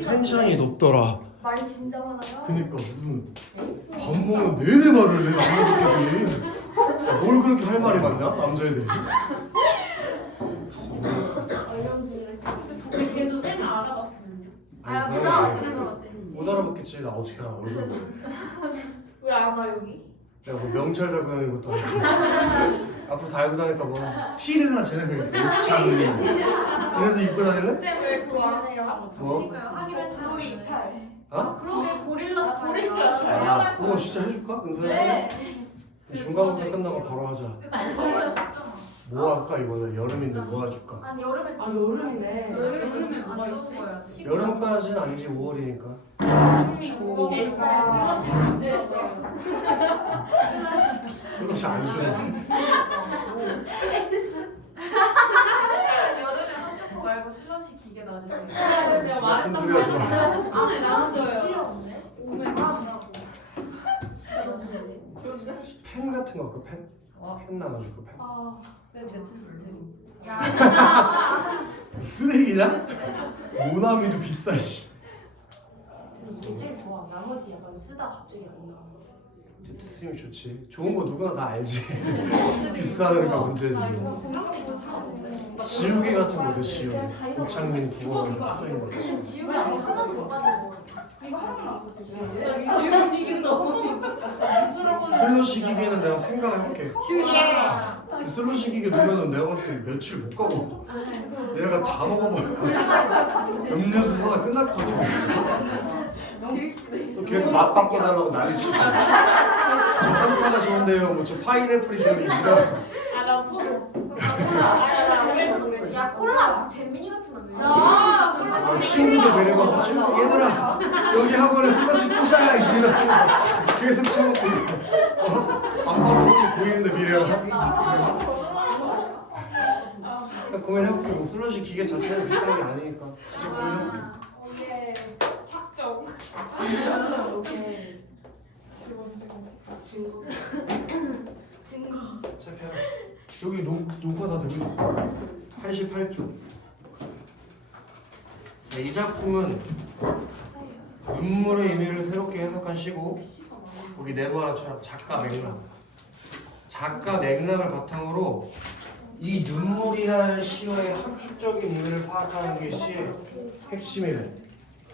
텐션이 높더라. 말이 진짜 많아요. 그니까 무슨 밥 먹는 내내 말을 해 남자들끼리. 뭘 그렇게 할 말이 많냐 남자애들이. 얼령질을 근데 걔도 쌤을 알아봤으면요? 못 알아봤대, 못 알아봤대. 못 알아봤겠지. 나 어떻게 알아 얼굴 보고. 왜 안 와 여기? 내가 뭐 명찰 달고 다니는 것도 아니고 앞으로 달고 다니까 뭐 티를 하나 제작하겠어. 옷장님 이래서 입고 다닐래? 쌤왜 그거 안 해요? 뭐? 그러니까요. 하기로 했잖아요. 우리 이탈. 어? 그러게 고릴라 고릴라 알아서 잘. 해요. 그거 진짜 해줄까? 은서야? 네. 중간고사 끝나고 바로 하자. 뭐 할까 이번에 여름인데 뭐 해줄까? 아니 여름에 진짜 여름이네. 여름에 뭐가 있어요? 여름까지는 아니지 5월이니까. 초 엘사야. 그렇지 안 줘. 여름에 한쪽 말고 슬러시 기계 놔주세요. 같은 소리 하지 마. 아, 나왔어요. 싫었는데? 오면 된다고. 그런데? 펜 같은 거 그 펜? 펜 나눠주고 펜. 아, 네 제트 스템. 야, 쓰레기냐? 모나미도 비싸 씨. 근데 이게 제일 좋아. 나머지 약간 쓰다 갑자기 안 나. 제트 스트림이 좋지. 좋은 거 누구나 다 알지. 비싸니까 문제지. 나 이거 공항에서 사왔어요. 지우개 같은 거도 지우개. 고창민 부모님 쓰는 거. 근데 지우개 하나도 못 가지고. 이거 하나만 안 보지. 지금 이게 너무 미술학원. 슬러시 기계는 내가 생각해볼게. 큐리야. 슬러시 기계 넣으면 내가 봤을 때 며칠 못 가고 얘네가 다 먹어버려. 음료수 사다 끝날 것 같아. 또 계속 맛 바꿔달라고 난리치고. 저 한타가 좋은데요. 뭐 저 파인애플이 좋은데 이런. 아나 포도. 아나 오렌지. 야, 콜라 잼민이 같은 거 왜? 아, 친구들 데리고 와서 친구 얘들아 여기 학원에 슬러시 꽂아야 이러면서 계속 쳐먹고 안 봐도 보이는데 미래가. 고민해볼게. 뭐 슬러시 기계 자체는 비싼 게 아니니까 진짜 고민해볼게. 오케이. 확정. 오케이. 친구. 증거. 시작해요. 여기 녹화 다 되고 있어. 88쪽. 네, 이 작품은 눈물의 의미를 새롭게 해석한 시고 우리 네버나처럼 작가 맥락. 작가 맥락을 바탕으로 이 눈물이라는 시어의 함축적인 의미를 파악하는 게 시의 핵심이래.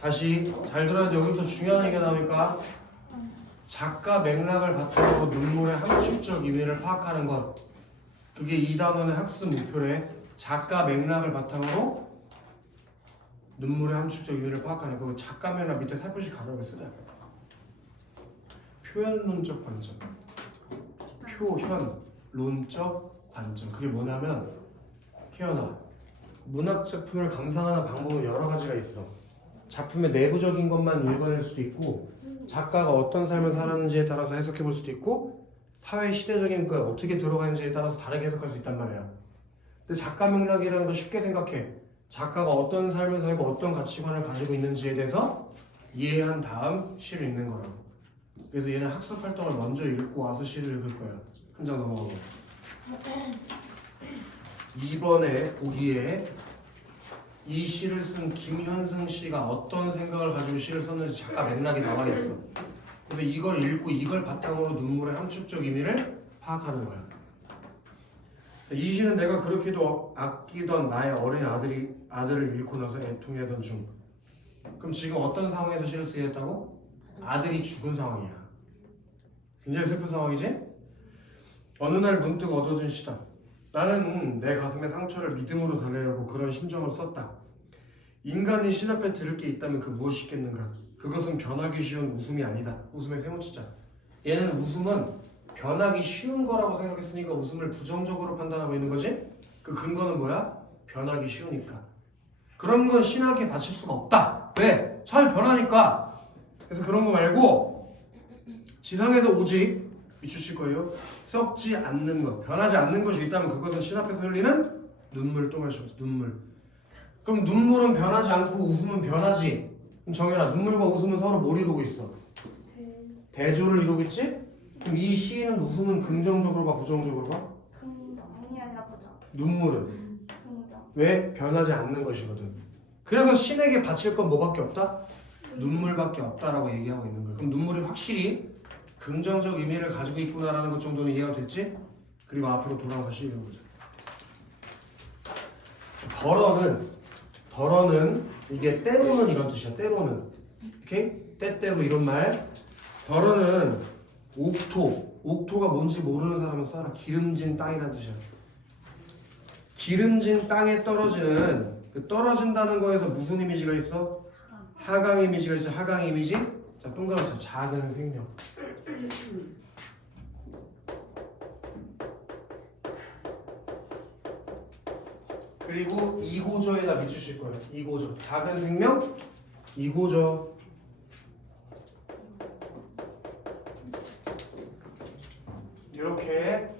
다시 잘 들어야 돼. 여기서 중요한 얘기가 나오니까 작가 맥락을 바탕으로 눈물의 함축적 의미를 파악하는 것. 그게 이 단원의 학습 목표래. 작가 맥락을 바탕으로 눈물의 함축적 의미를 파악하는 그 작가 맥락 밑에 살포시 가로를 쓰자. 표현론적 관점. 표현론적 관점. 그게 뭐냐면 희연아, 문학 작품을 감상하는 방법은 여러 가지가 있어. 작품의 내부적인 것만 읽어낼 수도 있고 작가가 어떤 삶을 살았는지에 따라서 해석해 볼 수도 있고 사회 시대적인 거 어떻게 들어가는지에 따라서 다르게 해석할 수 있단 말이야. 근데 작가 맥락이라는 걸 쉽게 생각해. 작가가 어떤 삶을 살고 어떤 가치관을 가지고 있는지에 대해서 이해한 다음 시를 읽는 거라고. 그래서 얘는 학습 활동을 먼저 읽고 와서 시를 읽을 거야. 한 장 넘어가고. 2번에 보기에 이 시를 쓴 김현승 씨가 어떤 생각을 가지고 시를 썼는지 작가 맥락이 나와 있어. 그래서 이걸 읽고 이걸 바탕으로 눈물의 함축적 의미를 파악하는 거야. 이 시는 내가 그렇게도 아끼던 나의 어린 아들을 잃고 나서 애통해하던 중. 그럼 지금 어떤 상황에서 시를 쓰게 됐다고? 아들이 죽은 상황이야. 굉장히 슬픈 상황이지? 어느 날 문득 얻어진 시다. 나는 내 가슴에 상처를 믿음으로 달래려고 그런 심정을 썼다. 인간이 신 앞에 들을 게 있다면 그 무엇이겠는가? 그것은 변하기 쉬운 웃음이 아니다. 웃음의 세모치자. 얘는 웃음은 변하기 쉬운 거라고 생각했으니까 웃음을 부정적으로 판단하고 있는 거지? 그 근거는 뭐야? 변하기 쉬우니까. 그런 건 신학에 바칠 수가 없다. 왜? 잘 변하니까. 그래서 그런 거 말고 지상에서 오직 비추실 거예요. 썩지 않는 것, 변하지 않는 것이 있다면 그것은 신 앞에서 흘리는 눈물. 또 마셔. 눈물. 그럼 눈물은 변하지 않고 웃음은 변하지. 그럼 정연아, 눈물과 웃음은 서로 뭘 이루고 있어? 대조를 이루겠지? 그럼 이 시인은 웃음은 긍정적으로 봐, 부정적으로 봐? 긍정이 아니라 부정. 눈물은 긍정. 왜? 변하지 않는 것이거든. 그래서 신에게 바칠 건 뭐밖에 없다? 눈물밖에 없다라고 얘기하고 있는 거예요. 그럼 눈물이 확실히 긍정적 의미를 가지고 있구나라는 것 정도는 이해가 됐지? 그리고 앞으로 돌아가서 시험해보자. 덜어는 이게 때로는 이런 뜻이야. 때로는 오케이? 때때로 이런 말. 덜어는 옥토가 뭔지 모르는 사람은 써라. 기름진 땅이라는 뜻이야. 기름진 땅에 떨어지는 그 떨어진다는 거에서 무슨 이미지가 있어? 하강 이미지가 있어. 하강 이미지. 자, 동그라미 작은 생명. 그리고 이고저에다 밑주실 거예요. 이고저. 작은 생명, 이고저. 이렇게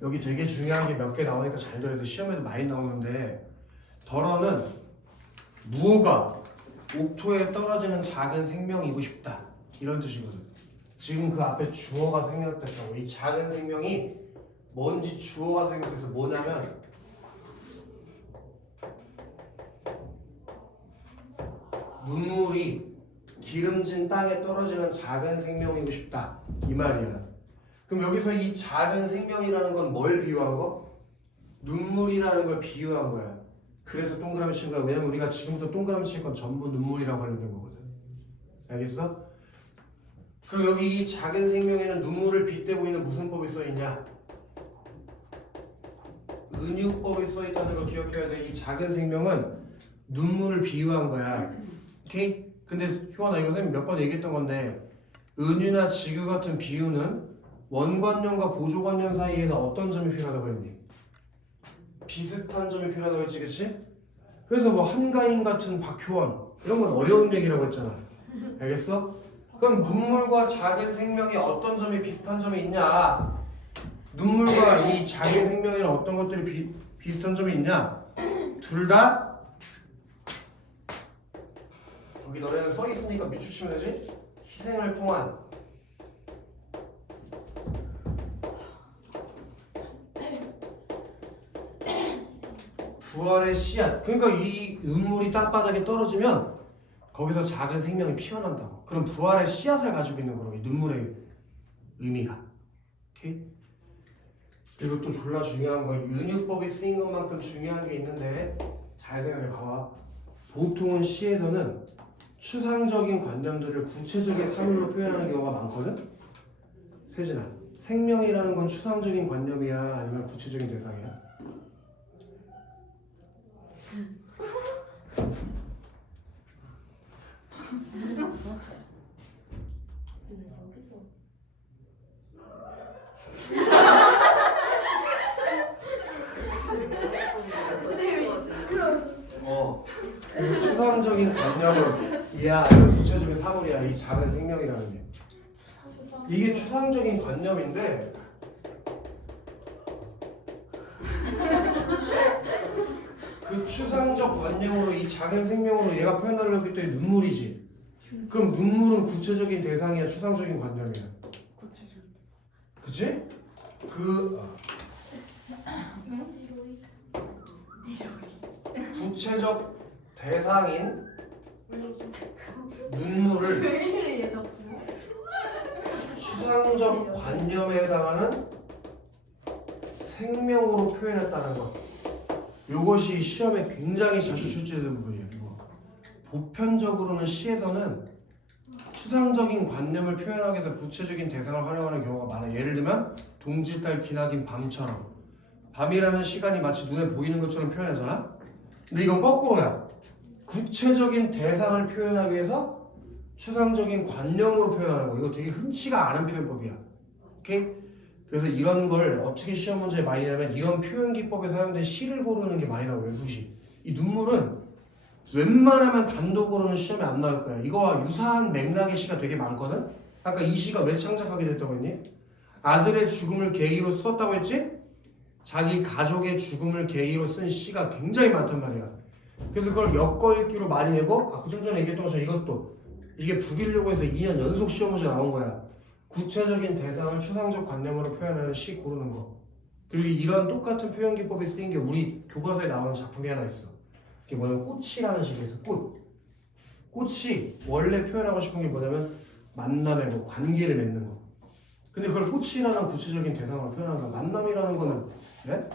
여기 되게 중요한 게 몇 개 나오니까 잘 들어야 돼. 시험에도 많이 나오는데 덜어는 무오가 옥토에 떨어지는 작은 생명이고 싶다. 이런 뜻이거든. 지금 그 앞에 주어가 생략됐다고. 이 작은 생명이 뭔지 주어가 생략돼서 뭐냐면 눈물이 기름진 땅에 떨어지는 작은 생명이고 싶다. 이 말이야. 그럼 여기서 이 작은 생명이라는 건 뭘 비유한 거? 눈물이라는 걸 비유한 거야. 그래서 동그라미 친 거야. 왜냐면 우리가 지금부터 동그라미 칠 건 전부 눈물이라고 관련된 거거든. 알겠어? 그럼 여기 이 작은 생명에는 눈물을 빗대고 있는 무슨 법이 써있냐? 은유법이 써있다는 걸 기억해야 돼. 이 작은 생명은 눈물을 비유한 거야. 오케이? 근데 효원아 이거 선생님 몇 번 얘기했던 건데 은유나 지규 같은 비유는 원관념과 보조관념 사이에서 어떤 점이 필요하다고 했니? 비슷한 점이 필요하다고 했지, 그치? 그래서 뭐 한가인 같은 박효원 이런 건 어려운 얘기라고 했잖아. 알겠어? 그럼 눈물과 작은 생명이 어떤 점이 비슷한 점이 있냐? 눈물과 이 작은 생명에는 어떤 것들이 비슷한 점이 있냐? 둘 다 여기 너네는 써 있으니까 밑줄치면 되지? 희생을 통한 부활의 씨앗. 그러니까 이 눈물이 땅바닥에 떨어지면 거기서 작은 생명이 피어난다고. 그럼 부활의 씨앗을 가지고 있는 거라고. 이 눈물의 의미가. 오케이? 그리고 또 졸라 중요한 거, 은유법이 쓰인 것만큼 중요한 게 있는데 잘 생각해 봐봐. 보통은 시에서는 추상적인 관념들을 구체적인 사물로 표현하는 경우가 많거든? 세진아, 생명이라는 건 추상적인 관념이야? 아니면 구체적인 대상이야? 추상적인 관념은 이야, 아니면 구체적인 사물이야. 이 작은 생명이라는 게. 이게 추상적인 관념인데 그 추상적 관념으로 이 작은 생명으로 얘가 표현하려고 했더니 눈물이지. 그럼 눈물은 구체적인 대상이야, 추상적인 관념이야? 그치? 구체적 대상인 눈물을 추상적 관념에 해당하는 생명으로 표현했다는 것. 이것이 시험에 굉장히 자주 출제되는 부분이에요. 보편적으로는 시에서는 추상적인 관념을 표현하기 위해서 구체적인 대상을 활용하는 경우가 많아요. 예를 들면 동짓달 기나긴 밤처럼. 밤이라는 시간이 마치 눈에 보이는 것처럼 표현하잖아. 근데 이건 거꾸로야. 구체적인 대상을 표현하기 위해서 추상적인 관념으로 표현하는 거. 이거 되게 흔치가 않은 표현법이야. 오케이? 그래서 이런 걸 어떻게 시험 문제에 많이 나면 이런 표현 기법에 사용된 시를 고르는 게 많이 나와요. 외부시. 이 눈물은 웬만하면 단독으로는 시험에 안 나올 거야. 이거와 유사한 맥락의 시가 되게 많거든? 아까 이 시가 왜 창작하게 됐다고 했니? 아들의 죽음을 계기로 썼다고 했지? 자기 가족의 죽음을 계기로 쓴 시가 굉장히 많단 말이야. 그래서 그걸 엮어읽기로 많이 내고, 좀 전에 얘기했던 것처럼 이것도 이게 북일려고 해서 2년 연속 시험 문제 나온 거야. 구체적인 대상을 추상적 관념으로 표현하는 시 고르는 거. 그리고 이런 똑같은 표현 기법이 쓰인 게 우리 교과서에 나오는 작품이 하나 있어. 이게 뭐냐면 꽃이라는 식이 있어. 꽃이 원래 표현하고 싶은 게 뭐냐면 만남의 뭐 관계를 맺는 거. 근데 그걸 꽃이라는 구체적인 대상으로 표현하는 거야. 만남이라는 거는 네?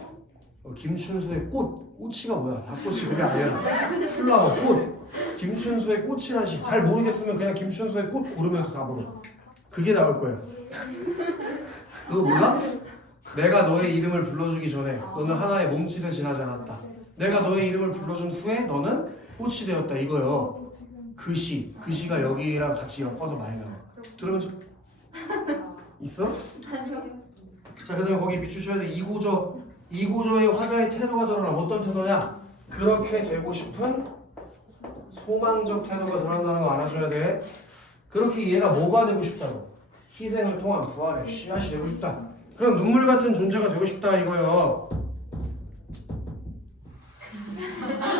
김춘수의 꽃이가 뭐야? 닭꽃이 그게 아니야. 플라워 꽃. 김춘수의 꽃이라는 식 잘 모르겠으면 그냥 김춘수의 꽃 고르면서 다 물어. 그게 나올 거야. 그거 몰라? 내가 너의 이름을 불러주기 전에 너는 하나의 몸짓에 지나지 않았다. 내가 너의 이름을 불러준 후에 너는 꽃이 되었다 이거요. 그 시가 여기랑 같이 엮어서 많이 나와. 들으면 좀 있어? 자, 그다음에 거기 비추셔야 돼. 이고저의 화자의 태도가 드러나. 어떤 태도냐? 그렇게 되고 싶은 소망적 태도가 드러난다는 거 알아줘야 돼. 그렇게 얘가 뭐가 되고 싶다고? 희생을 통한 부활의 씨앗이 되고 싶다. 그럼 눈물 같은 존재가 되고 싶다 이거요.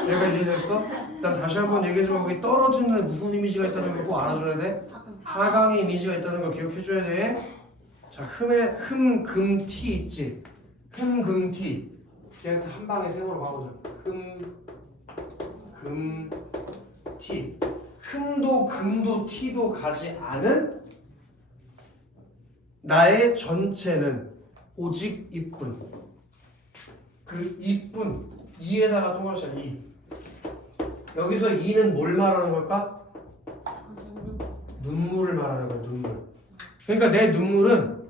얘가 이해됐어? 일단 다시 한번 얘기해주면 거기 떨어지는 무슨 이미지가 있다는 거 꼭 알아줘야 돼. 하강의 이미지가 있다는 거 기억해줘야 돼. 자, 흠금티 있지? 흠금티. 걔한테 한 방에 세모로 가보자. 흠금티. 흠도 금도 티도 가지 않은 나의 전체는 오직 이뿐. 그 이뿐. 이에다가 동그라미 이. 여기서 이는 뭘 말하는 걸까? 눈물을 말하는 거야. 눈물. 그러니까 내 눈물은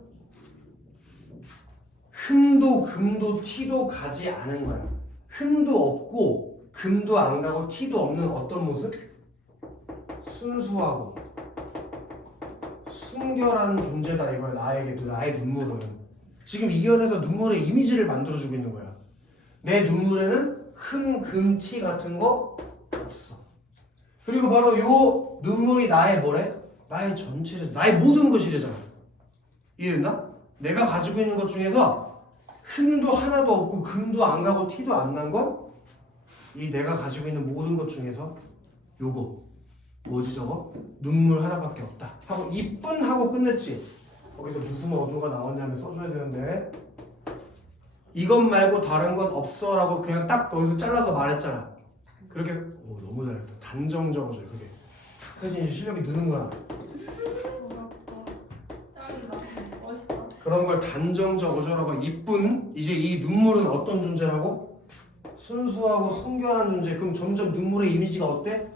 흠도 금도 티도 가지 않은 거야. 흠도 없고 금도 안 가고 티도 없는 어떤 모습? 순수하고 순결한 존재다 이거야. 나의 눈물은. 지금 이 견에서 눈물의 이미지를 만들어주고 있는 거야. 내 눈물에는 흠, 금, 티 같은 거 없어. 그리고 바로 요 눈물이 나의 뭐래? 나의 전체를, 나의 모든 것이래잖아. 이해됐나? 내가 가지고 있는 것 중에서 흠도 하나도 없고 금도 안 가고 티도 안 난 건 이 내가 가지고 있는 모든 것 중에서 요거 뭐지 저거? 눈물 하나밖에 없다 하고 이쁜 하고 끝냈지. 거기서 무슨 어조가 나왔냐면 써줘야 되는데 이것 말고 다른 건 없어 라고 그냥 딱 거기서 잘라서 말했잖아. 그렇게 너무 잘했다. 단정적 어조야 그게. 그래서 이제 실력이 느는 거야. 그런 걸 단정적 어조라고. 이쁜. 이제 이 눈물은 어떤 존재라고? 순수하고 순결한 존재. 그럼 점점 눈물의 이미지가 어때?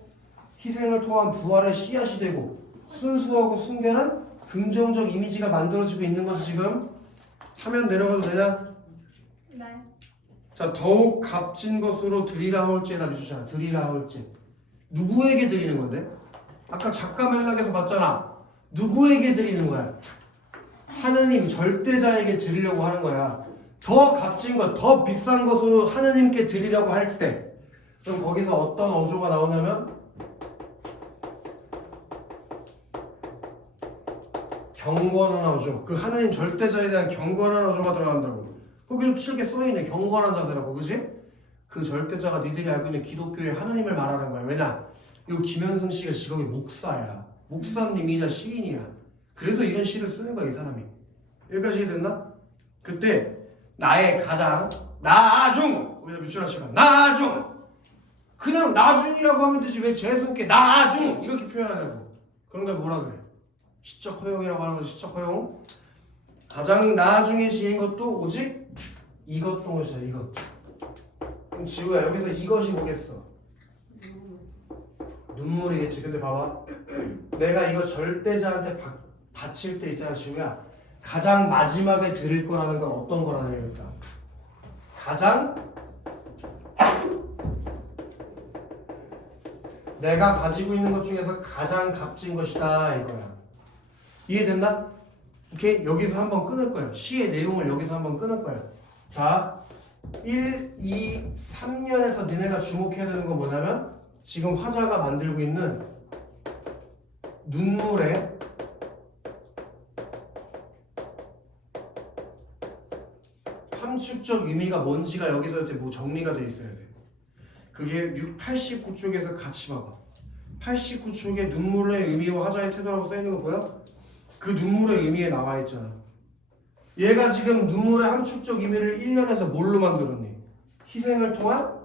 희생을 통한 부활의 씨앗이 되고 순수하고 순결한 긍정적 이미지가 만들어지고 있는 거지 지금. 화면 내려가도 되냐? 네. 자, 더욱 값진 것으로 드리라 올지에다 비추잖아. 드리라 올지. 누구에게 드리는 건데? 아까 작가 맥락에서 봤잖아. 누구에게 드리는 거야? 하느님 절대자에게 드리려고 하는 거야. 더 값진 것, 더 비싼 것으로 하느님께 드리려고 할 때 그럼 거기서 어떤 어조가 나오냐면 경건한 어조. 그 하느님 절대자에 대한 경건한 어조가 들어간다고. 거기서 쉽게 써있네. 경건한 자세라고. 그지? 그 절대자가 니들이 알고 있는 기독교의 하느님을 말하는 거야. 왜냐? 이 김현승 씨가 직업이 목사야. 목사님이자 시인이야. 그래서 이런 시를 쓰는 거야 이 사람이. 여기까지 됐나? 그때 나의 가장 나중 여기다 밑줄 하시면 나중 그냥 나중이라고 하면 되지 왜 재수없게 나중 이렇게 표현하냐고. 그런 걸 뭐라 그래? 시적 허용이라고 하는 거지. 시적 허용. 가장 나중에 지은 것도 오직 이것 동시야 이것. 그럼 지우야 여기서 이것이 뭐겠어? 눈물이겠지. 근데 봐봐. 내가 이거 절대자한테 바칠 때 있잖아 지우야. 가장 마지막에 드릴 거라는 건 어떤 거라는 얘기일까? 가장 내가 가지고 있는 것 중에서 가장 값진 것이다 이거야. 이해됐나? 오케이? 여기서 한번 끊을 거야. 시의 내용을 여기서 한번 끊을 거야. 자, 1, 2, 3년에서 니네가 주목해야 되는 건 뭐냐면 지금 화자가 만들고 있는 눈물의 함축적 의미가 뭔지가 여기서 이렇게 뭐 정리가 돼 있어야 돼. 그게 89쪽에서 같이 봐봐. 89쪽에 눈물의 의미와 화자의 태도라고 써있는 거 보여? 그 눈물의 의미에 나와 있잖아. 얘가 지금 눈물의 함축적 의미를 1년에서 뭘로 만들었니? 희생을 통한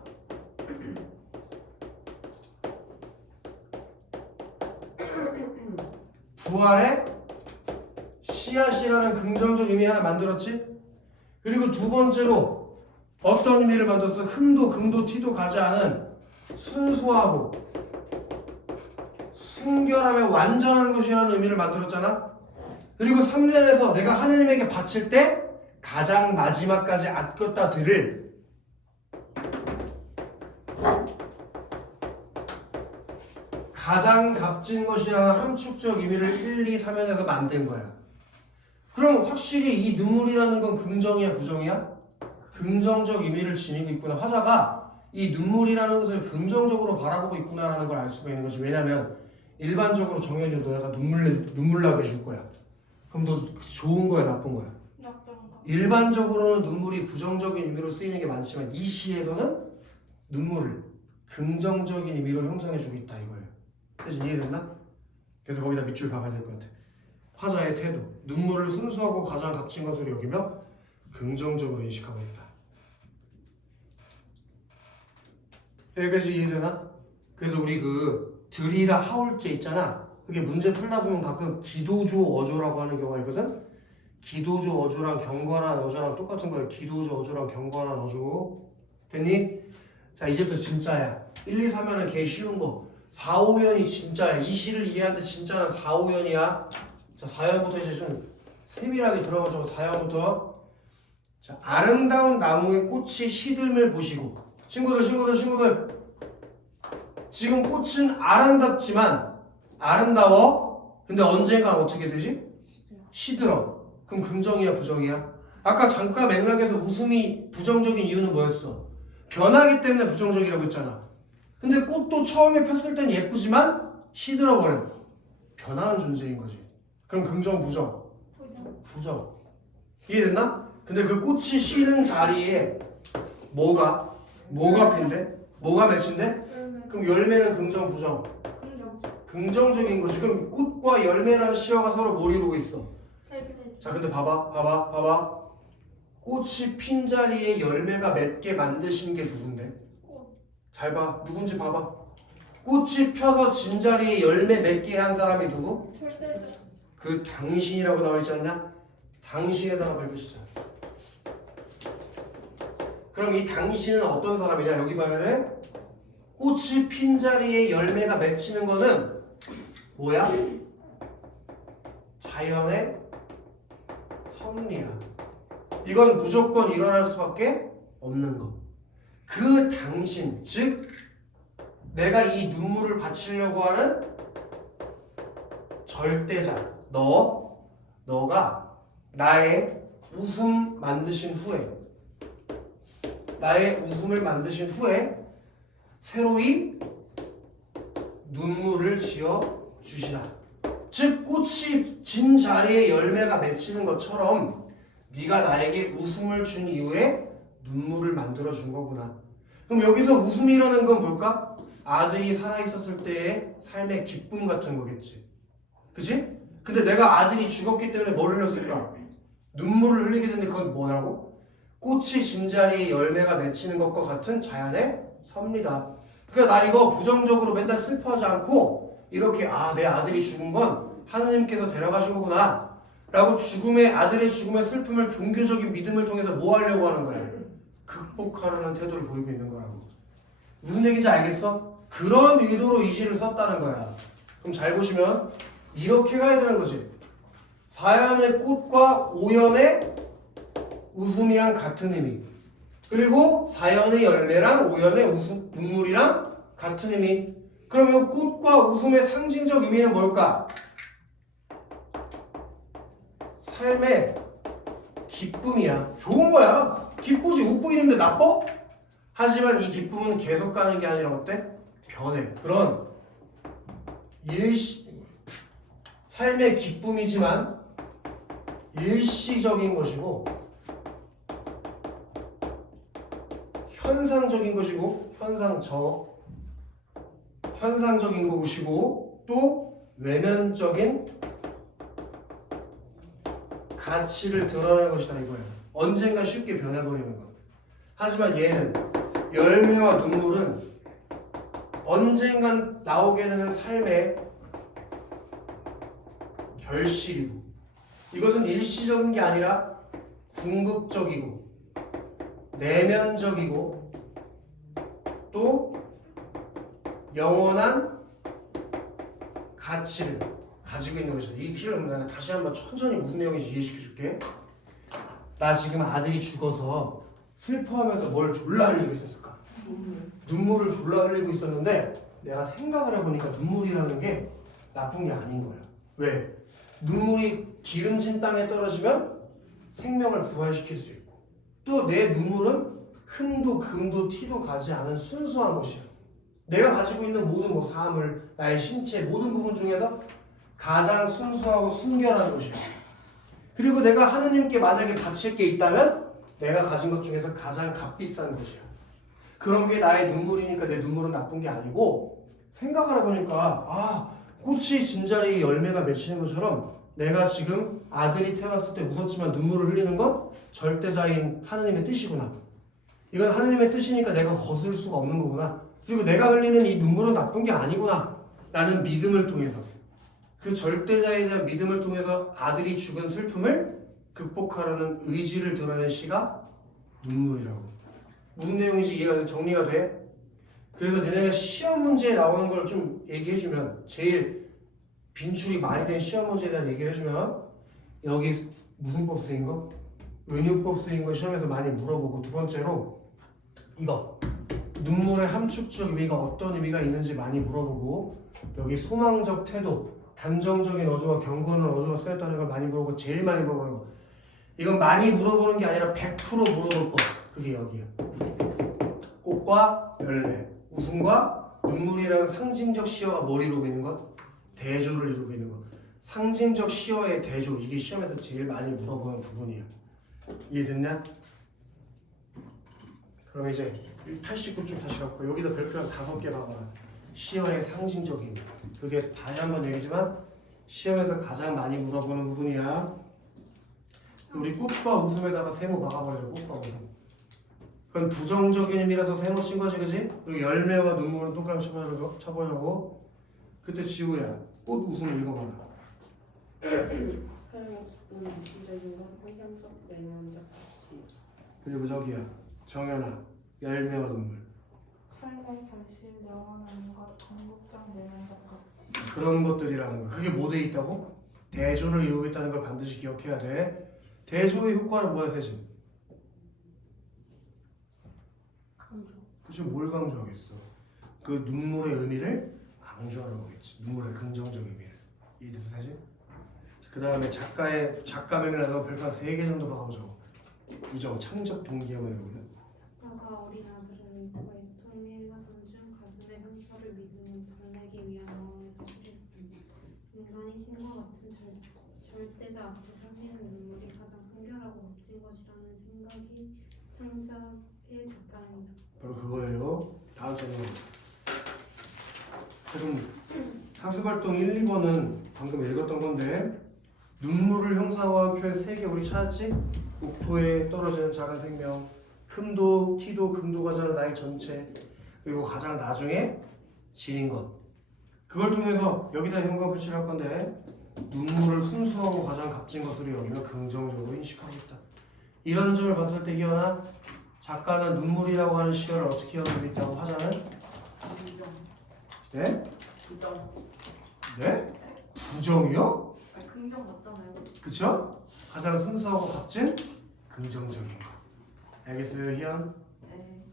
부활의 씨앗이라는 긍정적 의미 하나 만들었지? 그리고 두 번째로 어떤 의미를 만들었어? 흠도 금도 티도 가지 않은 순수하고 순결함의 완전한 것이라는 의미를 만들었잖아. 그리고 3년에서 내가 하느님에게 바칠 때 가장 마지막까지 아꼈다 들을 가장 값진 것이라는 함축적 의미를 1, 2, 3연에서 만든 거야. 그럼 확실히 이 눈물이라는 건 긍정이야, 부정이야? 긍정적 의미를 지니고 있구나. 화자가 이 눈물이라는 것을 긍정적으로 바라보고 있구나라는 걸 알 수가 있는 거지. 왜냐면 일반적으로 정해줘도 내가 눈물 나게 해줄 거야. 그럼 너 좋은 거야, 나쁜 거야? 나쁜 거. 일반적으로는 눈물이 부정적인 의미로 쓰이는 게 많지만 이 시에서는 눈물을 긍정적인 의미로 형성해주고 있다 이거예요. 그래서 이해됐나? 그래서 거기다 밑줄 박아야 될 것 같아. 화자의 태도, 눈물을 순수하고 가장 값진 것으로 여기며 긍정적으로 인식하고 있다. 여기까지 이해되나? 그래서 우리 그 들이라 하울제 있잖아. 그게 문제 풀다 보면 가끔 기도조 어조라고 하는 경우가 있거든. 기도조 어조랑 경건한 어조랑 똑같은 거야. 기도조 어조랑 경건한 어조. 됐니? 자, 이제부터 진짜야. 1, 2, 3연은 개 쉬운 거. 4, 5연이 진짜야. 이 시를 이해하는데 진짜는 4, 5연이야. 자, 4연부터 이제 좀 세밀하게 들어가죠. 4연부터. 자, 아름다운 나무의 꽃이 시듦을 보시고. 친구들. 지금 꽃은 아름답지만 아름다워. 근데 언젠가 어떻게 되지? 시들어. 그럼 긍정이야, 부정이야? 아까 잠깐 맥락에서 웃음이 부정적인 이유는 뭐였어? 변하기 때문에 부정적이라고 했잖아. 근데 꽃도 처음에 폈을 땐 예쁘지만 시들어 버려. 변하는 존재인 거지. 그럼 긍정, 부정? 부정. 이해됐나? 근데 그 꽃이 시는 자리에 뭐가 핀데? 뭐가 맺힌데? 그럼 열매는 긍정, 부정? 긍정적인 거지. 그럼 꽃과 열매라는 시어가 서로 뭘 이루고 있어? 자, 근데 봐봐. 꽃이 핀 자리에 열매가 맺게 만드신 게 누군데? 잘 봐. 누군지 봐봐. 꽃이 펴서 진 자리에 열매 맺게 한 사람이 누구? 그 당신이라고 나와 있지 않냐? 당신에다가 발표시자. 그럼 이 당신은 어떤 사람이냐? 여기 보면 꽃이 핀 자리에 열매가 맺히는 거는 뭐야? 자연의 섭리야. 이건 무조건 일어날 수밖에 없는 거. 그 당신, 즉 내가 이 눈물을 바치려고 하는 절대자, 너가 나의 웃음 만드신 후에, 나의 웃음을 만드신 후에 새로이 눈물을 지어 주시나. 즉 꽃이 진 자리에 열매가 맺히는 것처럼 네가 나에게 웃음을 준 이후에 눈물을 만들어 준 거구나. 그럼 여기서 웃음이라는 건 뭘까? 아들이 살아있었을 때의 삶의 기쁨 같은 거겠지. 그치? 근데 내가 아들이 죽었기 때문에 뭘 흘렸을까? 눈물을 흘리게 되는데 그건 뭐라고? 꽃이 진 자리에 열매가 맺히는 것과 같은 자연의 섭리다. 그러니까 나 이거 부정적으로 맨날 슬퍼하지 않고 이렇게 내 아들이 죽은 건 하느님께서 데려가신 거구나 라고 아들의 죽음의 슬픔을 종교적인 믿음을 통해서 뭐 하려고 하는 거야? 극복하려는 태도를 보이고 있는 거라고. 무슨 얘기인지 알겠어? 그런 의도로 이 시를 썼다는 거야. 그럼 잘 보시면 이렇게 가야 되는 거지. 4연의 꽃과 5연의 웃음이랑 같은 의미. 그리고 4연의 열매랑 5연의 눈물이랑 같은 의미. 그럼 이 꽃과 웃음의 상징적 의미는 뭘까? 삶의 기쁨이야. 좋은 거야. 기쁘지. 웃고 있는데 나빠? 하지만 이 기쁨은 계속 가는 게 아니라 어때? 변해. 그런 삶의 기쁨이지만 일시적인 것이고 현상적인 것이고 현상적인 것이고 또 외면적인 가치를 드러내는 것이다 이거예요. 언젠가 쉽게 변해버리는 것. 하지만 얘는 열매와 눈물은 언젠간 나오게 되는 삶의 결실이고 이것은 일시적인 게 아니라 궁극적이고 내면적이고 또 영원한 가치를 가지고 있는 것이다. 이 실을 내가 다시 한번 천천히 무슨 내용인지 이해시켜 줄게. 나 지금 아들이 죽어서 슬퍼하면서 뭘 졸라 흘리고 있었을까? 눈물을 졸라 흘리고 있었는데 내가 생각을 해보니까 눈물이라는 게 나쁜 게 아닌 거야. 왜? 눈물이 기름진 땅에 떨어지면 생명을 부활시킬 수 있고 또 내 눈물은 흠도 금도 티도 가지 않은 순수한 것이야. 내가 가지고 있는 모든 뭐 사물, 나의 신체 모든 부분 중에서 가장 순수하고 순결한 것이야. 그리고 내가 하느님께 만약에 바칠 게 있다면 내가 가진 것 중에서 가장 값비싼 것이야. 그런 게 나의 눈물이니까 내 눈물은 나쁜 게 아니고 생각을 해보니까 꽃이 진자리 열매가 맺히는 것처럼 내가 지금 아들이 태어났을 때 웃었지만 눈물을 흘리는 건 절대자인 하느님의 뜻이구나. 이건 하느님의 뜻이니까 내가 거슬 수가 없는 거구나. 그리고 내가 흘리는 이 눈물은 나쁜 게 아니구나 라는 믿음을 통해서 그 절대자에 대한 믿음을 통해서 아들이 죽은 슬픔을 극복하려는 의지를 드러낸 시가 눈물이라고. 무슨 내용인지 이해가 정리가 돼? 그래서 너네가 시험 문제에 나오는 걸 좀 얘기해주면 제일 빈출이 많이 된 시험 문제에 대한 얘기를 해주면 여기 무슨 법 쓰인 거? 은유법 쓰인 거 시험에서 많이 물어보고 두 번째로 이거 눈물의 함축적 의미가 어떤 의미가 있는지 많이 물어보고 여기 소망적 태도 단정적인 어조와 경건한 어조가 쓰였다는 걸 많이 물어보고 제일 많이 물어보는 거 이건 많이 물어보는 게 아니라 100% 물어볼 거 그게 여기야. 꽃과 열매 웃음과 눈물이라는 상징적 시어가 뭘 이루고 있는 것? 대조를 이루고 있는 것. 상징적 시어의 대조 이게 시험에서 제일 많이 물어보는 부분이야. 이해됐냐? 그럼 이제 89쪽 다시 갖고 여기다 별표 한 5개 봐봐라. 시어의 상징적인 그게 다시 한번 얘기지만 시험에서 가장 많이 물어보는 부분이야. 우리 꽃과 웃음에다가 세모 박아버려요. 꽃과 웃음. 그건 부정적인 의미라서 세모 친 거지, 그지? 그리고 열매와 눈물은 동그라미 쳐보려고. 그때 지우야 꽃 웃음 읽어봐라. 삶의 기쁨, 이기적인 것, 환경적, 내면적 가치. 그리고 저기야 정연아 열매와 눈물. 삶의 결실, 영원한 것, 궁극적 내면적 가치. 그런 것들이라는 거야. 그게 뭐 돼 있다고? 대조를 이루고 있다는 걸 반드시 기억해야 돼. 대조의 효과는 뭐야, 세진? 강조. 그치, 뭘 강조하겠어? 그 눈물의 의미를 강조하는 거겠지. 눈물의 긍정적 의미를. 이해돼서 세진? 그 다음에 작가 맥락은 별표 한 3개 정도 박아보자고. 우정, 창작 동기 한번 해보면. 작가가 어린 아들을 잃고 애통의 사건 중 가슴의 상처를 믿음을 달래기 위한 마음에서 시했습니다. 인간이 신과 같은 절대자 앞에 흘리는 눈물이 가장 순결하고 값진 것이라는 생각이 창작의 작가입니다. 바로 그거예요. 다음 장면. 그럼 학습활동 1, 2번은 방금 읽었던 건데 눈물을 형상화한 표현 3개 우리 찾았지? 옥토에 떨어지는 작은 생명, 흠도, 티도, 금도 가자는 나의 전체, 그리고 가장 나중에 지닌 것. 그걸 통해서 여기다 형광 표시를 할 건데 눈물을 순수하고 가장 값진 것으로 여기면 긍정적으로 인식하고 있다. 이런 점을 봤을 때 희연아, 작가는 눈물이라고 하는 시어를 어떻게 연습 있다고 하자면? 부정. 네? 부정. 네? 부정이요? 아니, 긍정 맞잖아요. 그쵸? 가장 순수하고 값진 긍정적인 거. 알겠어요, 희연? 네.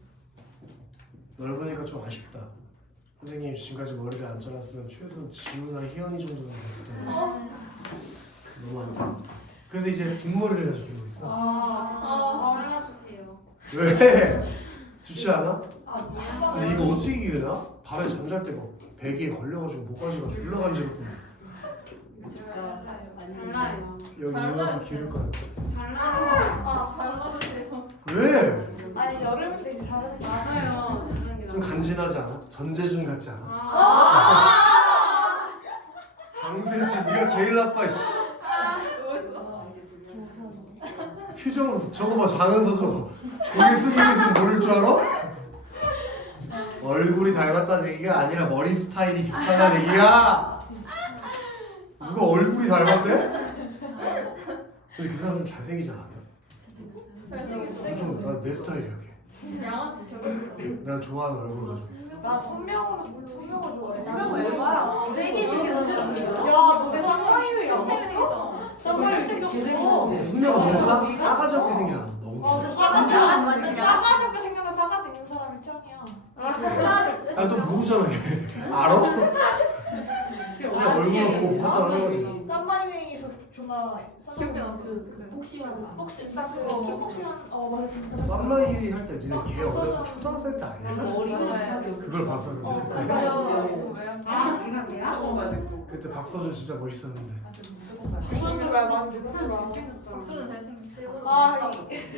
넓으니까 좀 아쉽다. 선생님 지금까지 머리를 안 잘랐으면 최소 지우나 희연이 정도는 됐을 텐데 너무 안 돼. 그래서 이제 뒷머리를 해주고 있어. 잘라주세요. 왜? 좋지 않아? 아, 근데 이거 어떻게 기우나? 밤에 잠잘 때 막 베개에 걸려가지고 목까지가 졸라 간지럽고 잘라요. 여기 이만큼 기울 거야. 잘라요. 잘라주세요. 왜? 아니 여름인데 이제 다른 맞아요. 자르는 게 좀 간지나지 않아? 전재준 같지 않아? 아. 강세지 네가 제일 나빠 씨. 표정으로 저거 봐 자면서 저거 고개 숙이고 있으면 모를 줄 알아? 얼굴이 닮았다는 얘기가 아니라 머리 스타일이 비슷하다는 얘기야. 누가 얼굴이 닮았대? 근데 그 사람 좀 잘생기지 않아? 내 스타일이야 걔. 양아치 저기 있어. 내가 좋아하는 얼굴 가지고 있어. 나 손명을 좋아해. 분명 왜 되게 생겼어. 야, 너네 쌍라이웨이 안 봤어? 쌍라이웨이 생겼어. 손녀가 너무 싸가지 없게 생겨서 너무 어, 좋아. 저 싸가지 완전 싸가지 없게 생겨서 싸가지 있는 사람이 짱이야. 아니 너 모르잖아 걔. 알아? 그냥 얼굴만 보고 판단하는 거지. 쌍라이웨이에서 존나 기억이 나. 그 복싱하는 혹시 딱 그거 킥복싱한 맞아. 썸라이 할 때 니네 걔 어렸을 때 초등학생 때 아니야? 그걸 봤어 근데 그때 박서준 진짜 멋있었는데 그분들 말 많이 듣더라. 박수는 잘생겼어. 아,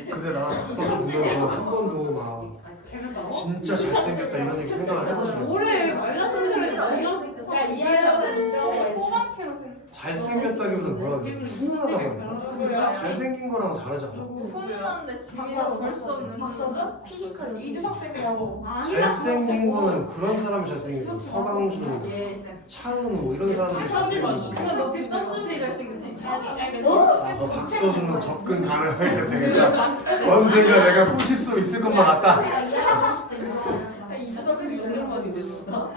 근데 나 박서준 보면서 한 번도 막 진짜 잘생겼다 이런 얘기 생각을 해본 적이 없어. 올해 말랐을 야, 이해하는 인정. 꼬박캐로 잘생겼다기보다 뭐라 그래 훈훈하다고 해야 되나? 잘생긴 거랑 다르잖아. 훈훈한데 뒤에서 볼 수 없는 박서준? 피지컬 이주석 쌤이라고. 잘생긴 거는 그런 사람이 잘생긴 거 서강준, 차은우 이런 사람들이 잘생긴 거. 그거 너 뒷담수리 잘생겼지? 아, 박서준은 접근 가능하게 잘생겼다. 언젠가 내가 꼬실 수 있을 것만 같다.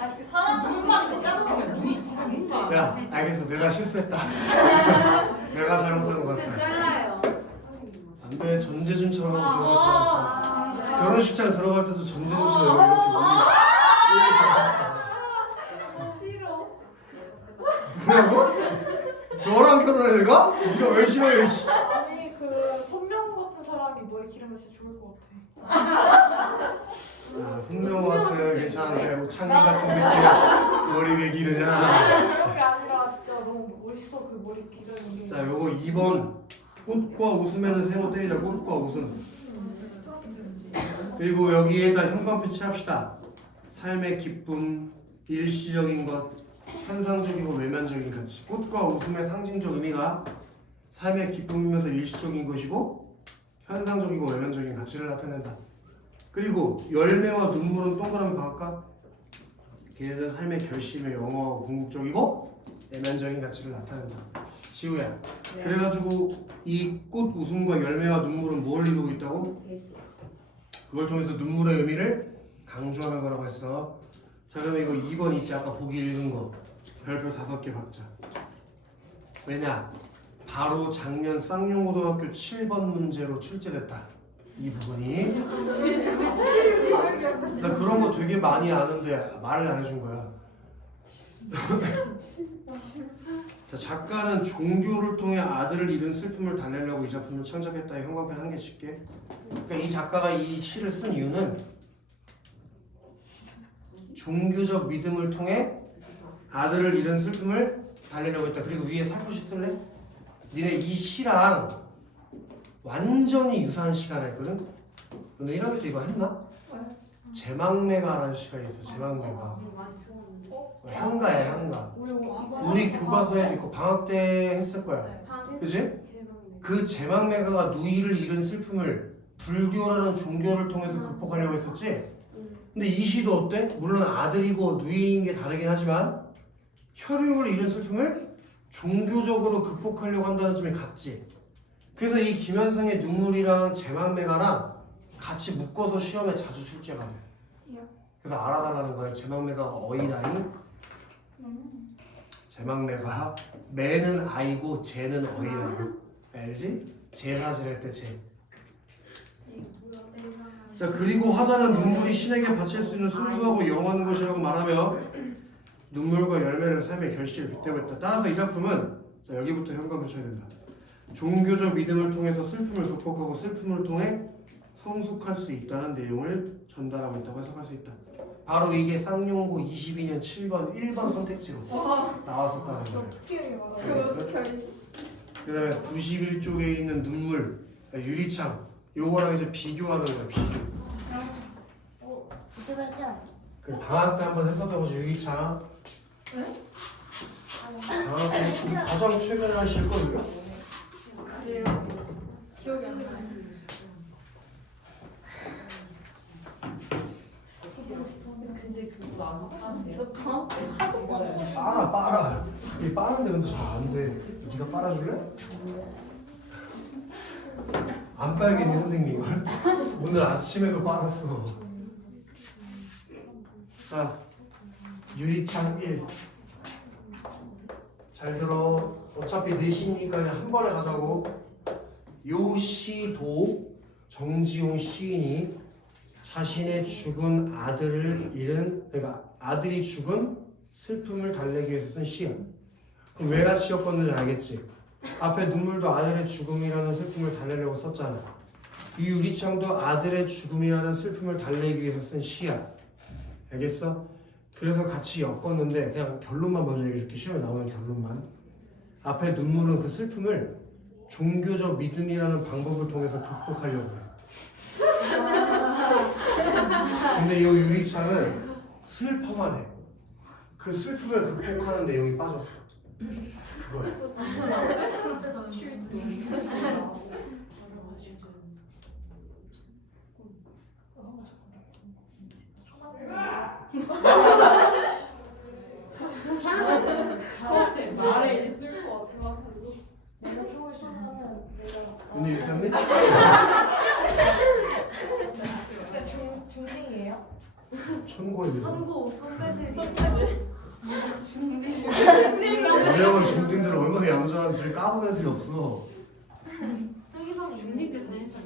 아니 사람 눈만 뒷담수 눈이 작은가? 야 알겠어 내가 실수했다. 내가 잘못한 것 같다. 잘라요. 안돼 전재준처럼 하면 좋을 것 같아. 결혼식장 들어갈 때도 전재준처럼 이렇게 싫어. 뭐라고? 너랑 결혼해 내가? 네가 왜 싫어해? 씨. 아니, 그 손명 같은 사람이 머리 기르면 진짜 좋을 것 같아. 아, 손명호 같은 괜찮은데 오창기 같은 새끼 머리 왜 기르냐? 그런 게 아니라 진짜 너무 멋있어, 그 머리 기르는 게. 자 요거 2번 꽃과 웃음에는 세모 때리자. 꽃과 웃음. 그리고 여기에다 형광펜 칠합시다. 삶의 기쁨, 일시적인 것, 환상적이고 외면적인 가치. 꽃과 웃음의 상징적 의미가 삶의 기쁨이면서 일시적인 것이고 현상적이고 외면적인 가치를 나타낸다. 그리고 열매와 눈물은 동그라미 박을까? 걔네들은 삶의 결심에 영원하고 궁극적이고 외면적인 가치를 나타낸다. 지우야. 그래가지고 이 꽃 웃음과 열매와 눈물은 뭘 이루고 있다고? 그걸 통해서 눈물의 의미를 강조하는 거라고 했어. 자 그러면 이거 2번 있지 아까 보기 읽은 거 별표 5개 박자. 왜냐? 바로 작년 쌍용고등학교 7번 문제로 출제됐다. 이 부분이. 나 그런 거 되게 많이 아는데 말을 안 해준 거야. 자 작가는 종교를 통해 아들을 잃은 슬픔을 달래려고 이 작품을 창작했다. 형광펜 한 개 칠게. 그러니까 이 작가가 이 시를 쓴 이유는 종교적 믿음을 통해 아들을 잃은 슬픔을 달래려고 했다. 그리고 위에 살포시 쓸래? 니네 이 시랑 완전히 유사한 시가 했거든? 너네 1학년 때 이거 했나? 제망매가라는 시가 있어. 제망매가. 향가야 향가. 우리 교과서에 있고 방학 때 했을 거야. 그치? 그 제망매가가 누이를 잃은 슬픔을 불교라는 종교를 통해서 극복하려고 했었지? 근데 이 시도 어때? 물론 아들이고 누이인 게 다르긴 하지만 혈육을 잃은 슬픔을 종교적으로 극복하려고 한다는 점이 같지. 그래서 이 김현성의 눈물이랑 제망매가랑 같이 묶어서 시험에 자주 출제가 돼. 그래서 알아달라는 거야. 제망매가 어이다이. 제망매가 매는 아이고 제는 어이라고. 알지? 제사 지낼 때 제. 자 그리고 화자는 눈물이 신에게 바칠 수 있는 순수하고 영원한 것이라고 말하며 눈물과 열매를 삶의 결실을 빗대고 있다. 따라서 이 작품은 자 여기부터 현관을 쳐야 된다. 종교적 믿음을 통해서 슬픔을 극복하고 슬픔을 통해 성숙할 수 있다는 내용을 전달하고 있다고 해석할 수 있다. 바로 이게 쌍용고 22년 7번 1번 선택지로 나왔었다는 거예요. 그 다음에 91쪽에 있는 눈물, 유리창 요거랑 이제 비교하는 거야. 비교. 그 방학 때 한번 했었던 유리창. 방학 때 가장 최근에 하실 거예요? 그래요. 기억이 안 나요. 근데 그거 안 하는데요? 빨아 빨아. 이게 빠른데 근데 잘 안 돼. 네가 빨아줄래? 안 빨겠니 선생님 이걸? 오늘 아침에도 빨았어. 자, 유리창 1. 잘 들어. 어차피 내시니까 그냥 한 번에 가자고. 요 시도 정지용 시인이 자신의 죽은 아들을 잃은, 그러니까 아들이 죽은 슬픔을 달래기 위해서 쓴 시야. 그럼 왜 같이 엮었는지 알겠지? 앞에 눈물도 아들의 죽음이라는 슬픔을 달래려고 썼잖아. 이 유리창도 아들의 죽음이라는 슬픔을 달래기 위해서 쓴 시야. 알겠어? 그래서 같이 엮었는데 그냥 결론만 먼저 얘기해줄게. 시험에 나오는 결론만. 앞에 눈물은 그 슬픔을 종교적 믿음이라는 방법을 통해서 극복하려고 해. 근데 이 유리창은 슬퍼만 해. 그 슬픔을 극복하는 내용이 빠졌어. 그거야. 저한테 말에 있을 것 같아가지고. 내가 총을 쏘면 내가 오늘 있었니? 중딩이에요? 천골. 선고 선배들이 어려운 중딩들 얼마나 얌전한지 까본 애들이 없어. 저기서 중립 때문에 했어.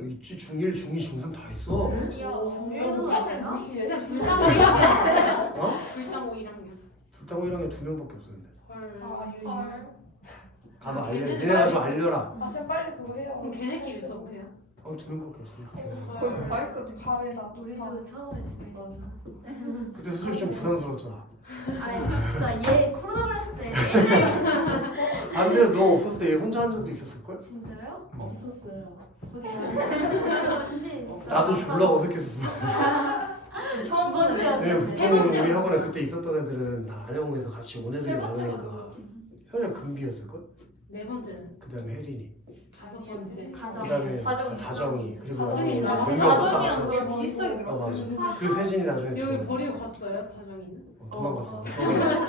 있지. 중1, 중2, 중3 다 있어. 귀여워. 중일도 알아요? 무시해. 어? 불타고 1학년. 불타고 1학년 2명밖에 없었는데. 아, 유리. 가서 알려. 니네 가서 알려라. 아, 쌤 빨리 그거 해요. 그럼 걔네끼리 수업해요? 2명밖에 없어. 거의 다 했거든. 밤에다. 우리도 처음에 집에 가면. 그때 솔직히 좀 부담스러웠잖아. 아니 진짜 얘 코로나 걸렸을 때 아 근데 너 없었을 때 얘 혼자 한 적도 있었을걸? 진짜요? 없었어요. 진지 나도 졸라 어색했었어. 처음 번째였는데 네, 보통 우리 학원에 그때 있었던 애들은 다 안양에서 같이 온 애들이 많으니까 현역 금비였을걸? 네 번째는 그 다음에 혜린이, 다섯 번째 그 가정. 다음에 다정이. 다정이, 그리고 다정이 나중에 나왔어. 몇명 가정이랑 없다. 그거 비슷하게 아 들었어요. 맞아. 그 세진이 나중에 여기 들어오고. 버리고 갔어요 다정이는? 도망갔어.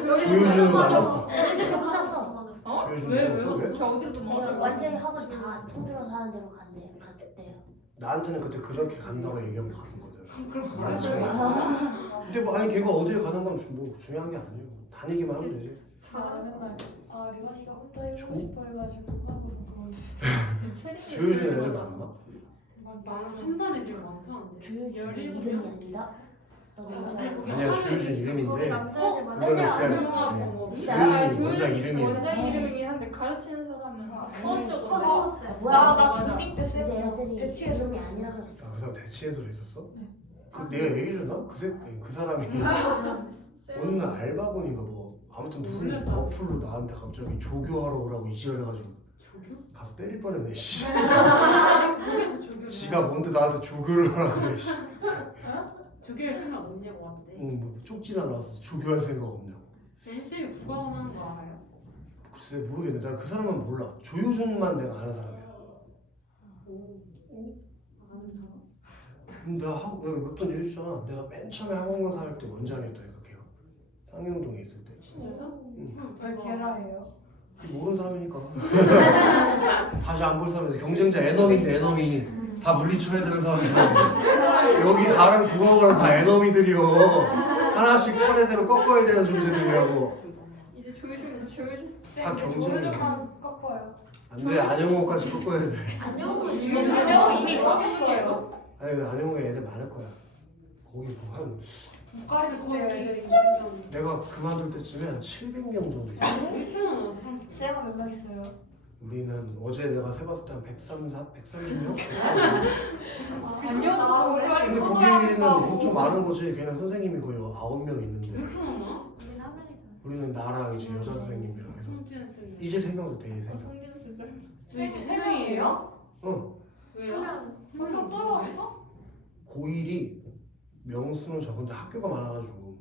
여기 조효준은 만났어. 이렇게 만났어. 어? 조효준은 왜? 만났어? 왜? 걔 어디로 내가 도망갔어? 완전히 학원 다 통틀어서 하는 대로 갔대요. 나한테는 그때 그렇게 간다고 얘기하고 갔었거든. 그럼 말했지. 근데 뭐 아니 걔가 어딜 가는 건 뭐 중요한 게 아니에요. 다니기만 하면 되지. 아, 맨날. 아, 리원이가 혼자 해보고 싶어 해가지고 하고 그러지. 조효준 애들 많나? 한 번에 지금 많다는데. 조효준 열일곱 이름이 명? 아니라 너도 아니야 조효준 거기 이름인데 남자애들 그거는 많아. 그냥 조효준이 원작 이름이에요. 원작 이름이긴 한데 가르치는 사람은 허스고 허스버스. 뭐야? 아, 나 맞아. 중딩 때 근데 쌤 애들이 대치해서 이름이 아니라 그랬어. 아, 그 사람 대치해서 있었어? 그 내가 얘기해줬나? 그 사람이 어느 날 알바본인가 뭐 아무튼 무슨 몰랐다. 어플로 나한테 갑자기 조교하러 오라고 이지랄해가지고 가서 때릴 뻔했네 씨. 거기서 조교. 지가 뭔데 나한테 조교를 하라 그래 씨. 조교할 생각 없냐고 한대. 뭐 쪽지 날라왔어. 조교할 생각 없냐고. 쌤이 국어하는 거 알아요? 글쎄 모르겠네. 내가 그 사람은 몰라. 조효준만 내가 아는 사람이야. 아는 사람? 근데 내가 몇번 얘기했잖아. 내가 맨 처음에 학원가사 할 때 원장이었다니까 걔가. 쌍용동에 있을 때. 진짜요? 응. 왜 계라예요? 모르는 사람이니까. 다시 안 볼 사람인데 경쟁자 애넘인데 애넘이 다 물리쳐야 되는 사람이야. 여기 다른 국어학원 다 애넘이들이요. 하나씩 차례대로 꺾어야 되는 존재들이라고. 이제 조효준 다 경쟁이야. 조효준만 꺾어요. 안돼 안영호까지 꺾어야 돼. 안녕은 이미 이미 꺾였어요. 아니 안영호에 애들 많을 거야. 거기 뭐한 못 가르치세요, 애들이. 내가 그만둘 때쯤에 한 700명 정도 있어. 이렇게 많아 사람. 쌤은 몇 명 있어요? 우리는 어제 내가 세봤을 때 한 130명? 안녕. 근데 거기는 엄청 많은 거지. 걔는 선생님이 거의 9명 왜 있는데 이렇게 많아? 우리 한 명이잖아. 우리는 나랑 이제 여자 선생님이랑 해서 성진 쌤. 이제 3명 됐대. 이제 3명. 왜 이제 세 명이에요? 응. 왜요? 한명 떨어졌어? 고1이 명수는 적은데 학교가 많아가지고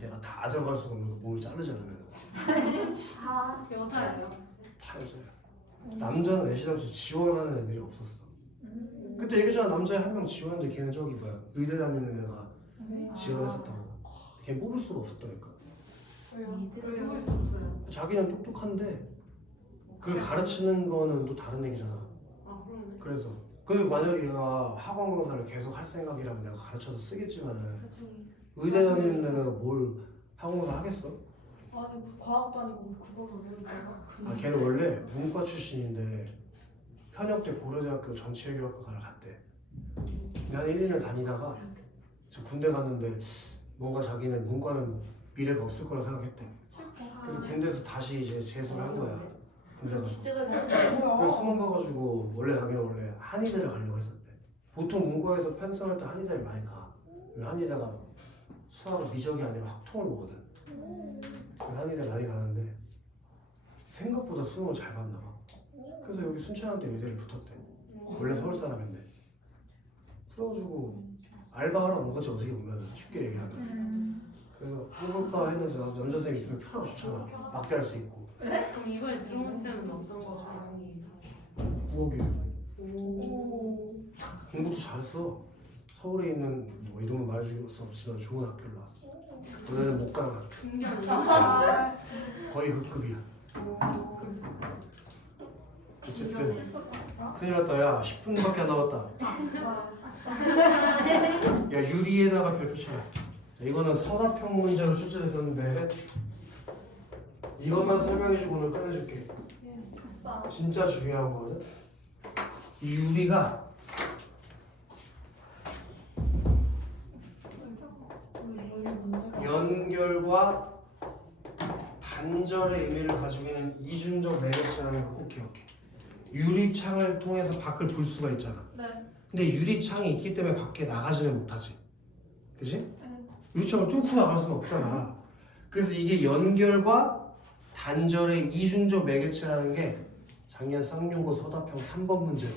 내가 다 들어갈 수가 없는 거 몸을 자르지 않으면 아 여자예요? 다 여자야. 남자는 애시당초 지원하는 애들이 없었어. 그때 얘기했잖아. 남자에 한 명 지원했는데 걔는 저기 뭐야 의대 다니는 애가 지원했었다고. 걔 뽑을 수가 없었다니까. 왜요? 이들은 왜요? 해볼 수 없어요. 자기는 똑똑한데 그걸 가르치는 거는 또 다른 얘기잖아. 아 그러네. 그래서 그 만약에 얘가 학원 강사를 계속 할 생각이라면 내가 가르쳐서 쓰겠지만은 의대 다니는 애가 뭘 학원 강사 하겠어? 아니 과학도 아니고 그거를 외우다가 아 걔는 원래 문과 출신인데 현역 때 고려대학교 정치외교학과를 갔대. 근데 한 1, 2년 다니다가 저 군대 갔는데 뭔가 자기는 문과는 미래가 없을 거라 생각했대. 그래서 군대에서 다시 이제 재수를 한 거야. 군대 가서. 진짜 잘 그래서 수능 봐가지고 원래 자기는 원래 한의대를 가려고 했었대. 보통 문과에서 편성할 때 한의대를 많이 가. 한의대가 수학은 미적이 아니라 학통을 보거든. 그래서 한의대 많이 가는데 생각보다 수능을 잘 봤나 봐. 그래서 여기 순천한테 의대를 붙었대. 원래 서울 사람인데. 풀어주고 알바하러 온 거지 어떻게 보면 쉽게 얘기하면. 그래서 한국과 했는데 남자생 있으면 표가 좋잖아. 막대할 수 있고. 그럼 이번에 들어온 쌤은 어떤 거 전공이 다 9억이에요. 공부도 잘했어. 서울에 있는 뭐 이름은 말해줄 수 없지만 좋은 학교를 나왔어. 너네는 못 가는 학교. 풍경 거의 그 급이야. 어쨌든 큰일 났다. 야 10분밖에 안 남았다. 야 유리에다가 별표 쳐라. 자, 이거는 서답형 문제로 출제됐었는데 이것만 설명해주고 오늘 끝내줄게. 진짜 중요한 거거든. 이 유리가 연결과 단절의 의미를 가지고 있는 이중적 매력이라는 걸 꼭 기억해. 유리창을 통해서 밖을 볼 수가 있잖아. 네. 근데 유리창이 있기 때문에 밖에 나가지는 못하지. 그치? 네. 유리창을 뚫고 나갈 수는 없잖아. 그래서 이게 연결과 단절의 이중적 매개체라는 게 작년 쌍용고 서답형 3번 문제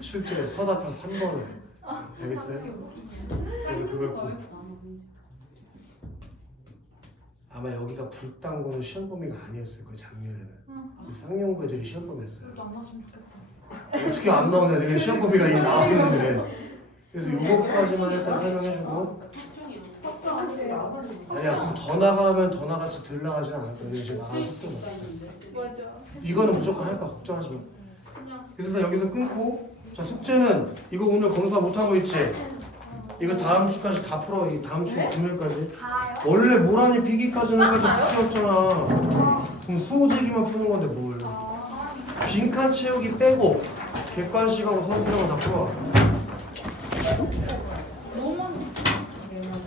출제 서답형 3번을 알겠어요? 그래서 그걸 꼭 아마 여기가 불딴 거는 시험 범위가 아니었을 거예요 작년에는. 쌍용고 애들이 시험 범위였어요. 그래도 안 나왔으면 좋겠다. 어떻게 안 나오냐 애들이 시험 범위가 이미 나와 있는데. 그래서 요거까지만 일단 설명해주고 확정하세요. 아니야 그럼 더 나가면 더 나갈지 덜 나가진 않을 거야. 이제 나가는 속도가 맞아. 이거는 무조건 할 거야 걱정하지 마. 그래서 여기서 끊고 자 숙제는 이거 오늘 검사 못한 거 있지? 이거 다음 주까지 다 풀어. 이 다음 주 금요일까지. 원래 모란이 비기까지는까지 숙제였잖아. 그럼 수호제기만 푸는 건데 뭘? 빈칸 채우기 빼고 객관식하고 서술형은 다 풀어.